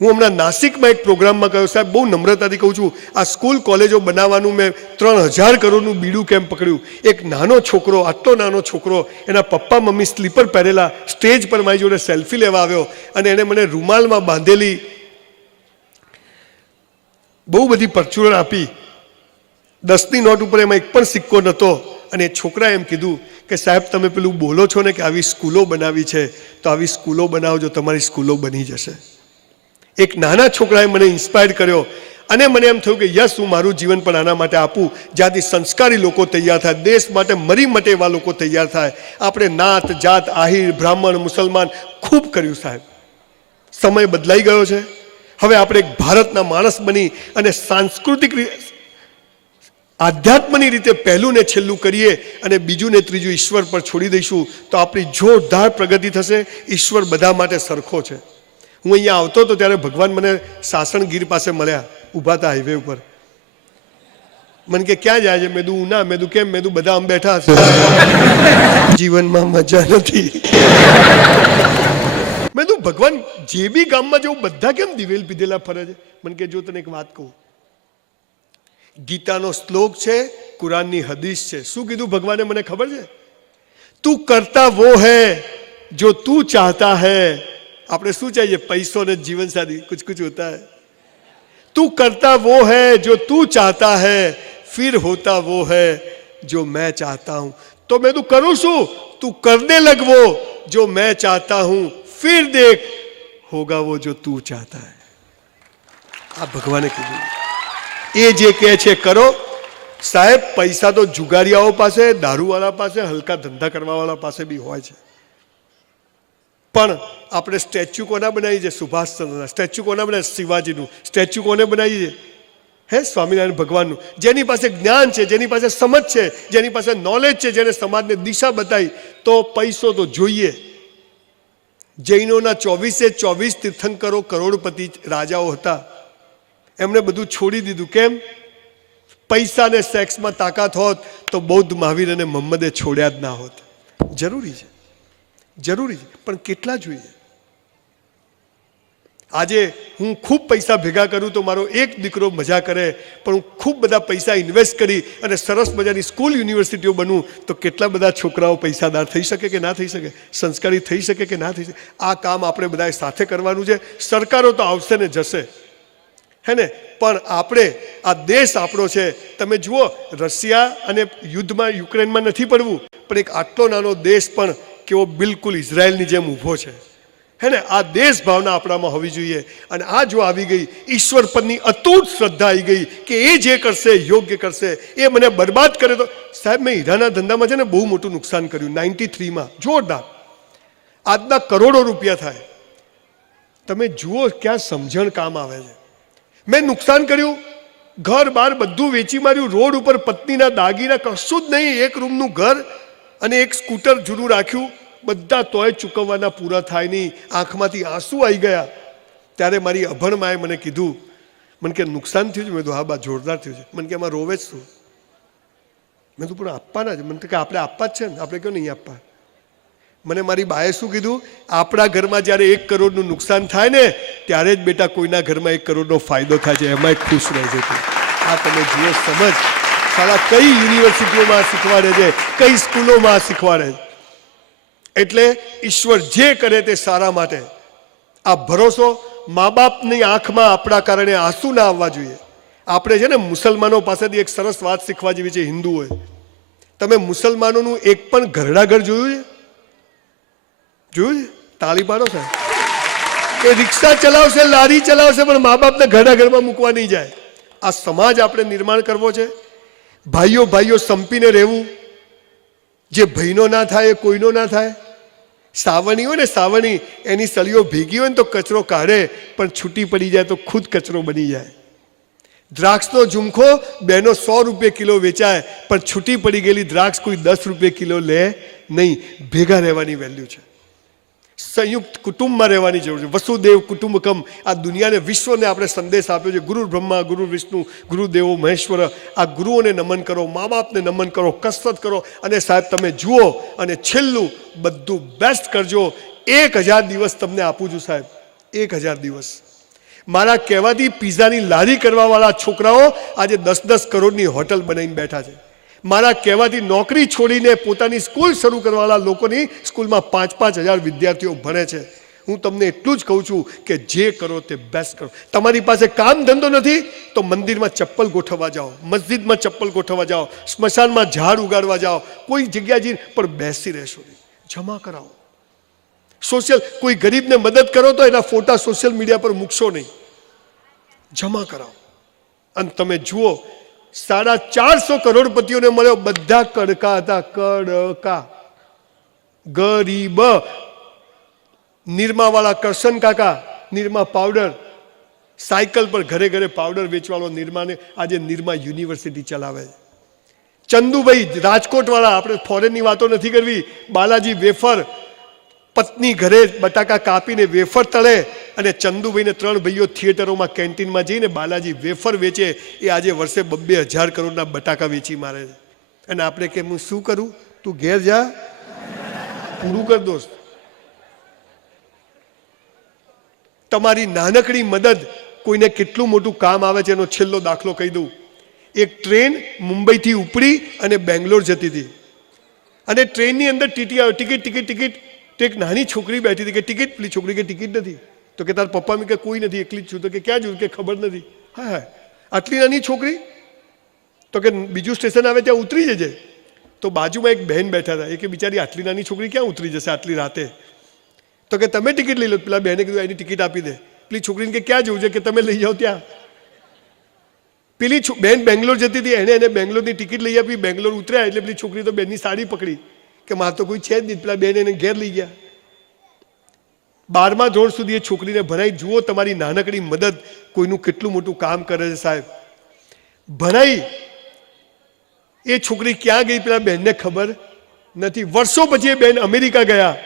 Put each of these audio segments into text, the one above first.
હું હમણાં નાસિકમાં એક પ્રોગ્રામમાં ગયો, સાહેબ બહુ નમ્રતાથી કહું છું, આ સ્કૂલ કોલેજો બનાવવાનું મેં 3000 કરોડનું બીડું કેમ પકડ્યું. એક નાનો છોકરો, આટલો નાનો છોકરો, એના પપ્પા મમ્મી સ્લીપર પહેરેલા સ્ટેજ પર મારી જોડે સેલ્ફી લેવા આવ્યો અને એને મને રૂમાલમાં બાંધેલી બહુ બધી પરચુરણ આપી. 10ની નોટ ઉપર એમાં એક પણ સિક્કો નહોતો. અને એ છોકરાએ એમ કીધું કે સાહેબ તમે પેલું બોલો છો ને કે આવી સ્કૂલો બનાવી છે, તો આવી સ્કૂલો બનાવજો, તમારી સ્કૂલો બની જશે. એક નાના છોકરાએ મને ઇન્સ્પાયર કર્યો અને મને એમ થયું કે યસ, હું મારું જીવન પણ આના માટે આપું, જ્યાંથી સંસ્કારી લોકો તૈયાર થાય, દેશ માટે મરી મટે એવા લોકો તૈયાર થાય. આપણે નાત જાત આહિર બ્રાહ્મણ મુસલમાન ખૂબ કર્યું સાહેબ. સમય બદલાઈ ગયો છે. હવે આપણે એક ભારતના માણસ બની અને સાંસ્કૃતિક આધ્યાત્મની રીતે પહેલું ને છેલ્લું કરીએ અને બીજું ને ત્રીજું ઈશ્વર પર છોડી દઈશું તો આપણી જોરદાર પ્રગતિ થશે. ઈશ્વર બધા માટે સરખો છે. હું અહીંયા આવતો હતો ત્યારે ભગવાન મને સાસણગીર પાસે મળ્યા, ઊભા હતા હાઈવે ઉપર. મને કે ક્યાં જાય છે? મેં દું ના, મેં દું કેમ? મેં દું બધા આમ બેઠા હશે, જીવનમાં મજા નથી. મેં દું ભગવાન જે બી ગામમાં જવું બધા કેમ દિવેલ પીધેલા ફરે છે? મને કે જો તને એક વાત કહું, ગીતાનો શ્લોક છે, કુરાનની હદીસ છે. શું કીધું ભગવાને મને ખબર છે? તું કરતા વો હૈ જો તું ચાહતા હૈ. આપણે શું चाहिए? पैसों ने जीवन साथी, कुछ कुछ होता है. तू करता वो है जो तू चाहता है, फिर होता वो है जो मैं चाहता हूं. तो मैं तू करूं શું? તું करने लग वो जो मैं चाहता हूं, फिर देख होगा वो जो तू चाहता है. આ ભગવાને કીધું. એ જે કહે છે કરો. સાહેબ પૈસા તો જુગારીયાઓ પાસે, દારૂવાળા પાસે, હલકા ધંધા કરવાવાળા પાસે બી હોય છે. પણ આપણે સ્ટેચ્યુ કોના બનાવી છે? સુભાષચંદ્રના. સ્ટેચ્યુ કોના બનાવી? શિવાજીનું. સ્ટેચ્યુ કોને બનાવી છે? હે સ્વામિનારાયણ ભગવાનનું. જેની પાસે જ્ઞાન છે, જેની પાસે સમજ છે, જેની પાસે નોલેજ છે, જેને સમાજને દિશા બતાવી, તો પૈસો તો જોઈએ. જૈનોના 24 તીર્થંકરો કરોડપતિ રાજાઓ હતા. એમણે બધું છોડી દીધું. કેમ? પૈસા ને સેક્સમાં તાકાત હોત તો બૌદ્ધ મહાવીર અને મોહમ્મદે છોડ્યા જ ના હોત. જરૂરી છે, જરૂરી છે, પણ કેટલા જોઈએ? આજે હું ખૂબ પૈસા ભેગા કરું તો મારો એક દીકરો મજા કરે, પણ હું ખૂબ બધા પૈસા ઇન્વેસ્ટ કરી અને સરસ મજાની સ્કૂલ યુનિવર્સિટીઓ બનું તો કેટલા બધા છોકરાઓ પૈસાદાર થઈ શકે કે ના થઈ શકે? સંસ્કારી થઈ શકે કે ના થઈ શકે? આ કામ આપણે બધાએ સાથે કરવાનું છે. સરકારો તો આવશે ને જશે, હે ને, પણ આપણે આ દેશ આપણો છે. તમે જુઓ, રશિયા અને યુદ્ધમાં યુક્રેનમાં નથી પડવું, પણ એક આટલો નાનો દેશ પણ કેવો બિલકુલ ઇઝરાયલની જેમ ઊભો છે, હે ને. આ દેશ ભાવના આપણામાં હોવી જોઈએ. અને આ જો આવી ગઈ, ઈશ્વર પરની અતૂટ શ્રદ્ધા આવી ગઈ કે એ જે કરશે યોગ્ય કરશે, એ મને બરબાદ કરે તો સાહેબ મેં હીરાના ધંધામાં છે ને બહુ મોટું નુકસાન કર્યું 93માં, જોરદાર. આજના કરોડો રૂપિયા થાય. તમે જુઓ ક્યાં સમજણ કામ આવે છે. મેં નુકસાન કર્યું, ઘર બાર બધું વેચી માર્યું, રોડ ઉપર પત્નીના દાગીના કશું જ નહીં, એક રૂમનું ઘર અને એક સ્કૂટર જૂનું રાખ્યું, બધા તોય ચૂકવવાના પૂરા થાય નહીં. આંખમાંથી આંસુ આવી ગયા. ત્યારે મારી અભણ માએ મને કીધું, મને કે નુકસાન થયું છે? મેં કીધું હા બા, જોરદાર થયું છે. મને કે એમાં રોવે જ શું? મેં કીધું પણ આપવાના જ. મને કે આપણે આપવા જ છે ને, આપણે કેમ નહીં આપવા? મને મારી બાએ શું કીધું? આપણા ઘરમાં જ્યારે 1 કરોડનું નુકસાન થાય ને ત્યારે જ બેટા કોઈના ઘરમાં 1 કરોડનો ફાયદો થાય છે, એમાંય ખુશ રહે છે. આ તમે જુઓ સમજ. સાલા કઈ યુનિવર્સિટીઓમાં શીખવાડે છે, કઈ સ્કૂલોમાં શીખવાડે છે. એટલે ઈશ્વર જે કરે તે સારા માટે. આ ભરોસો, મા બાપની આંખમાં આપણા કારણે આંસુ ના આવવા જોઈએ. આપણે છે ને મુસલમાનો પાસેથી એક સરસ વાત શીખવા જેવી છે. હિન્દુઓએ, તમે મુસલમાનોનું એક પણ ઘરડા ઘર જોયું છે? જોયું છે? તાળી પાડો સાહેબ. એ રિક્ષા ચલાવશે, લારી ચલાવશે, પણ મા બાપને ઘરડા ઘરમાં મૂકવા નહીં જાય. આ સમાજ આપણે નિર્માણ કરવો છે. ભાઈઓ ભાઈઓ સંપીને રહેવું. જે ભાઈનો ના થાય એ કોઈનો ના થાય. સાવણી હોય ને, સાવણી, એની સળીઓ ભેગી હોય ને તો કચરો કાઢે, પણ છૂટી પડી જાય તો ખુદ કચરો બની જાય. દ્રાક્ષનો ઝુમખો બેનો 100 રૂપિયા કિલો વેચાય, પણ છૂટી પડી ગયેલી દ્રાક્ષ કોઈ 10 રૂપિયા કિલો લે નહીં. ભેગા રહેવાની વેલ્યુ છે. સંયુક્ત કુટુંબમાં રહેવાની જરૂર છે. વસુદેવ કુટુંબકમ. આ દુનિયાને, વિશ્વને આપણે સંદેશ આપ્યો છે. ગુરુ બ્રહ્મા, ગુરુ વિષ્ણુ, ગુરુદેવો મહેશ્વર. આ ગુરુઓને નમન કરો, મા બાપને નમન કરો, કસરત કરો. અને સાહેબ તમે જુઓ, અને છેલ્લું બધું બેસ્ટ કરજો. 1000 દિવસ તમને આપું છું સાહેબ, 1000 દિવસ. મારા કહેવાથી પિઝાની લારી કરવાવાળા છોકરાઓ આજે 10-10 કરોડની હોટલ બનાવીને બેઠા છે. મારા કહેવાથી નોકરી છોડીને પોતાની સ્કૂલ શરૂ કરવાવાળા લોકોની સ્કૂલમાં 5,000 વિદ્યાર્થીઓ ભણે છે. હું તમને એટલું જ કહું છું કે જે કરો તે બેસ્ટ કરો. તમારી પાસે કામ ધંધો નથી તો મંદિરમાં ચપ્પલ ગોઠવવા જાઓ, મસ્જિદમાં ચપ્પલ ગોઠવવા જાઓ, સ્મશાનમાં ઝાડ ઉગાડવા જાઓ, કોઈ જગ્યા જઈને પણ બેસી રહેશો નહીં, જમા કરાવો. સોશિયલ કોઈ ગરીબને મદદ કરો તો એના ફોટા સોશિયલ મીડિયા પર મૂકશો નહીં, જમા કરાવો. અને તમે જુઓ 450 કરોડપતિઓને મળ્યો, બધા કડકા હતા, કડકા. ગરીબ નિરમાવાળા કરશન કાકા, નિરમા પાવડર, સાયકલ પર ઘરે ઘરે પાવડર વેચવાળો નિરમાને આજે નિરમા યુનિવર્સિટી ચલાવે. ચંદુભાઈ રાજકોટ વાળા, આપણે ફોરેનની વાતો નથી કરવી, બાલાજી વેફર, પત્ની ઘરે બટાકા કાપીને વેફર તળે અને ચંદુભાઈને 3 ભાઈઓ થિયેટરોમાં કેન્ટીનમાં જઈને બાલાજી વેફર વેચે. એ આજે વર્ષે 2,000 કરોડના બટાકા વેચી મારે છે. અને આપણે કે હું શું કરું, તું ઘેર જા, પૂરું કર દોસ્ત. તમારી નાનકડી મદદ કોઈને કેટલું મોટું કામ આવે છે એનો છેલ્લો દાખલો કહી દઉં. એક ટ્રેન મુંબઈથી ઉપડી અને બેંગ્લોર જતી હતી અને ટ્રેનની અંદર ટીટી આવ્યો, ટિકિટ ટિકિટ ટિકિટ. તો એક નાની છોકરી બેઠી હતી કે ટિકિટ, પેલી છોકરી કે ટિકિટ નથી. તો કે તાર પપ્પા કે કોઈ નથી, એકલી જ છું. તો કે ક્યાં જોયું, કે ખબર નથી. હા હા, આટલી નાની છોકરી. તો કે બીજું સ્ટેશન આવે ત્યાં ઉતરી જજે. તો બાજુમાં એક બહેન બેઠા હતા, એ કે બિચારી આટલી નાની છોકરી ક્યાં ઉતરી જશે આટલી રાતે. તો કે તમે ટિકિટ લઈ લો. પેલા બહેને કીધું એની ટિકિટ આપી દે. પેલી છોકરીને કે ક્યાં જવું છે, કે તમે લઈ જાઓ ત્યાં. પેલી બહેન બેંગ્લોર જતી હતી, એને બેંગ્લોરની ટિકિટ લઈ આપી. બેંગ્લોર ઉતર્યા એટલે પેલી છોકરી તો બેનની સાડી પકડી કે મારે તો કોઈ છે જ નહીં. પેલા બેન એને ઘેર લઈ ગયા. 12મા ધોરણ સુધી એ છોકરીને ભણાઈ. જુઓ તમારી નાનકડી મદદ કોઈનું કેટલું મોટું કામ કરે છે સાહેબ. ભણાઈ. એ છોકરી ક્યાં ગઈ પેલા બેનને ખબર નથી. વર્ષો પછી એ બેન અમેરિકા ગયા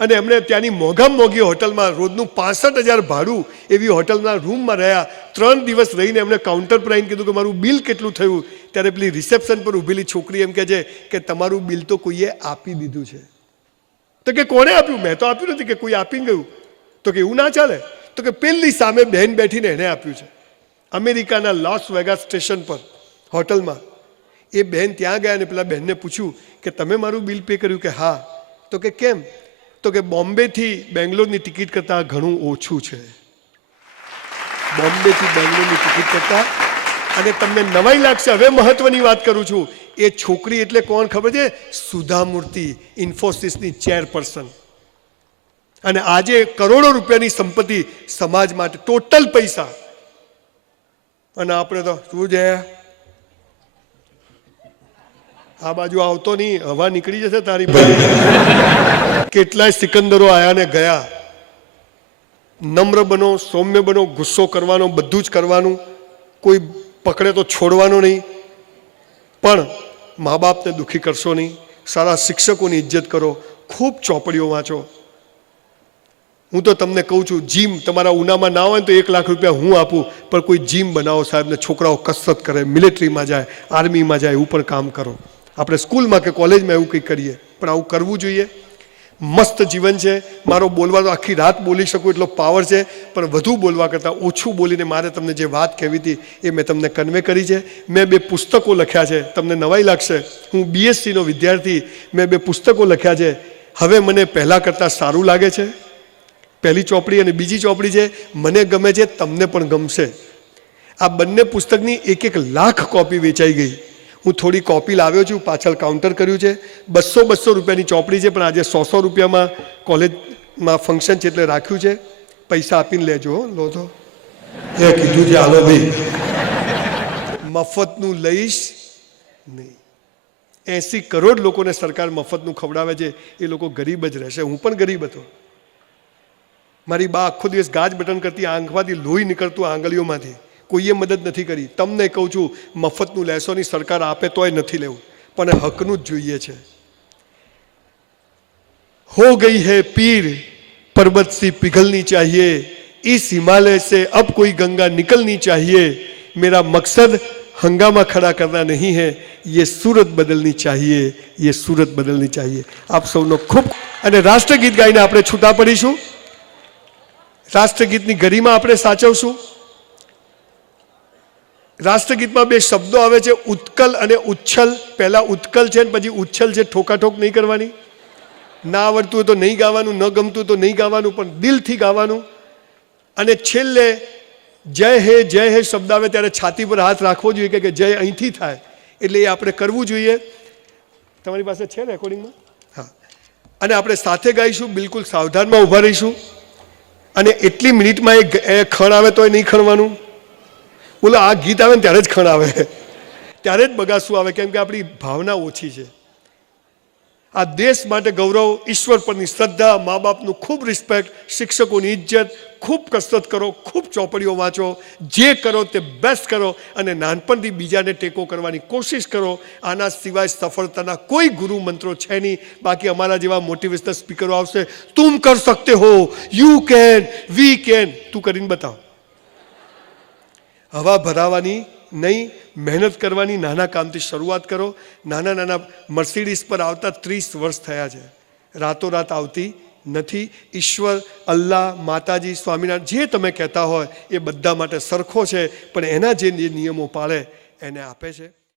અને એમણે ત્યાંની મોંઘામાં મોંઘી હોટલમાં રોજનું 65,000 ભાડું એવી હોટલના રૂમમાં રહ્યા. 3 દિવસ રહીને એમણે કાઉન્ટર પર આવીને કીધું કે મારું બિલ કેટલું થયું. ત્યારે પેલી રિસેપ્શન પર ઊભેલી છોકરી એમ કહે છે કે તમારું બિલ તો કોઈએ આપી દીધું છે. તો કે કોણે આપ્યું? મેં તો આપ્યું નથી. કે કોઈ આપીને ગયું? તો કે એવું ના ચાલે. તો કે પેલી સામે બહેન બેઠીને એણે આપ્યું છે. અમેરિકાના લોસ વેગાસ સ્ટેશન પર હોટલમાં એ બહેન ત્યાં ગયા અને પેલા બહેનને પૂછ્યું કે તમે મારું બિલ પે કર્યું? કે હા. તો કે કેમ? તો કે બોમ્બેથી બેંગ્લોરની ટિકિટ કરતાં ઘણું ઓછું છે. બોમ્બેથી બેંગ્લોરની ટિકિટ કરતાં. અને તમને નવાઈ લાગશે, હવે મહત્વની વાત કરું છું. એ છોકરી એટલે કોણ ખબર છે? સુધા મૂર્તિ, ઇન્ફોસિસની ચેરપર્સન. અને આજે કરોડો રૂપિયાની સંપત્તિ સમાજ માટે, ટોટલ પૈસા. અને આપણે તો શું છે, આ બાજુ આવતો નહીં, હવા નીકળી જશે તારી પાસે. કેટલાય સિકંદરો આયા ને ગયા. નમ્ર બનો, સૌમ્ય બનો, ગુસ્સો કરવાનો બધું જ કરવાનું, કોઈ પકડે તો છોડવાનો નહીં, પણ મા બાપને દુઃખી કરશો નહીં. સારા શિક્ષકોની ઇજ્જત કરો, ખૂબ ચોપડીઓ વાંચો. હું તો તમને કહું છું, જીમ તમારા ઉનામાં ના હોય ને તો 1 લાખ રૂપિયા હું આપું, પણ કોઈ જીમ બનાવો સાહેબ ને છોકરાઓ કસરત કરે, મિલિટરીમાં જાય, આર્મીમાં જાય, એવું પણ કામ કરો. આપણે સ્કૂલમાં કે કોલેજમાં એવું કંઈક કરીએ, પણ આવું કરવું જોઈએ. મસ્ત જીવન છે. મારો બોલવાનો આખી રાત બોલી શકું એટલો પાવર છે, પણ વધુ બોલવા કરતાં ઓછું બોલીને મારે તમને જે વાત કહેવી હતી એ મેં તમને કન્વે કરી છે. મેં 2 પુસ્તકો લખ્યા છે. તમને નવાઈ લાગશે, હું BSc નો વિદ્યાર્થી, મેં 2 પુસ્તકો લખ્યા છે. હવે મને પહેલાં કરતાં સારું લાગે છે. પહેલી ચોપડી અને બીજી ચોપડી છે, મને ગમે છે, તમને પણ ગમશે. આ બંને પુસ્તકની 1-1 લાખ કોપી વેચાઈ ગઈ. હું થોડી કોપી લાવ્યો છું, પાછળ કાઉન્ટર કર્યું છે. 200 રૂપિયાની ચોપડી છે, પણ આજે 100 રૂપિયામાં કોલેજમાં ફંક્શન છે એટલે રાખ્યું છે. પૈસા આપીને લેજો, લો તો એ કીધું છે. હાલો ભાઈ, મફતનું લઈશ નહીં. 80 કરોડ લોકોને સરકાર મફતનું ખવડાવે છે. એ લોકો ગરીબ જ રહેશે. હું પણ ગરીબ હતો. મારી બા આખો દિવસ ગાજ બટન કરતી, આંખમાંથી લોહી નીકળતું આંગળીઓમાંથી. કોઈએ મદદ નથી કરી. તમને કહું છું, મફતનું લેશો નહીં, સરકાર આપે તોય નથી લેવું, પણ હકનું જ જોઈએ છે. હો ગઈ હૈ પીર पर्वत सी पिघलनी चाहिए, इस हिमालय से अब कोई गंगा निकलनी चाहिए. मेरा मकसद हंगामा खड़ा करना नहीं है, ये सूरत बदलनी चाहिए, ये सूरत बदलनी चाहिए. आप સૌનો ખૂબ. અને રાષ્ટ્રગીત ગાઈને આપણે છૂટા પડીશું. રાષ્ટ્રગીતની ગરિમા આપણે સાચવશું. રાષ્ટ્રગીતમાં બે શબ્દો આવે છે, ઉત્કલ અને ઉચ્છલ. પહેલા ઉત્કલ છે ને પછી ઉચ્છલ છે. ઠોકાઠોક નહીં કરવાની. ના આવડતું હોય તો નહીં ગાવાનું, ન ગમતું તો નહીં ગાવાનું, પણ દિલથી ગાવાનું. અને છેલ્લે જય હે શબ્દ આવે ત્યારે છાતી પર હાથ રાખવો જોઈએ કે જય અહીંથી થાય, એટલે એ આપણે કરવું જોઈએ. તમારી પાસે છે રેકોર્ડિંગમાં? હા. અને આપણે સાથે ગાઈશું, બિલકુલ સાવધાનમાં ઊભા રહીશું. અને એટલી મિનિટમાં એ ખણ આવે તો નહીં ખણવાનું. બોલો, આ ગીત આવે ને ત્યારે જ ખણ આવે, ત્યારે જ બગાસું આવે, કેમ કે આપણી ભાવના ઓછી છે. આ દેશ માટે ગૌરવ, ઈશ્વર પરની શ્રદ્ધા, મા બાપનું ખૂબ રિસ્પેક્ટ, શિક્ષકોની ઇજ્જત, ખૂબ કસરત કરો, ખૂબ ચોપડીઓ વાંચો, જે કરો તે બેસ્ટ કરો અને નાનપણથી બીજાને ટેકો કરવાની કોશિશ કરો. આના સિવાય સફળતાના કોઈ ગુરુ મંત્રો છે નહીં. બાકી અમારા જેવા મોટિવેશનલ સ્પીકરો આવશે, તુમ કર સકતે હો, યુ કેન, વી કેન. તું કરીને બતાવ. હવા ભરાવાની નહીં, મહેનત કરવાની. નાના કામથી શરૂઆત કરો. નાના નાના મર્સિડીઝ પર આવતા 30 વર્ષ થયા છે. રાતોરાત આવતી નથી. ઈશ્વર, અલ્લાહ, માતાજી, સ્વામિનારાયણ, જે તમે કહેતા હોય એ બધા માટે સરખો છે, પણ એના જે નિયમો પાળે એને આપે છે.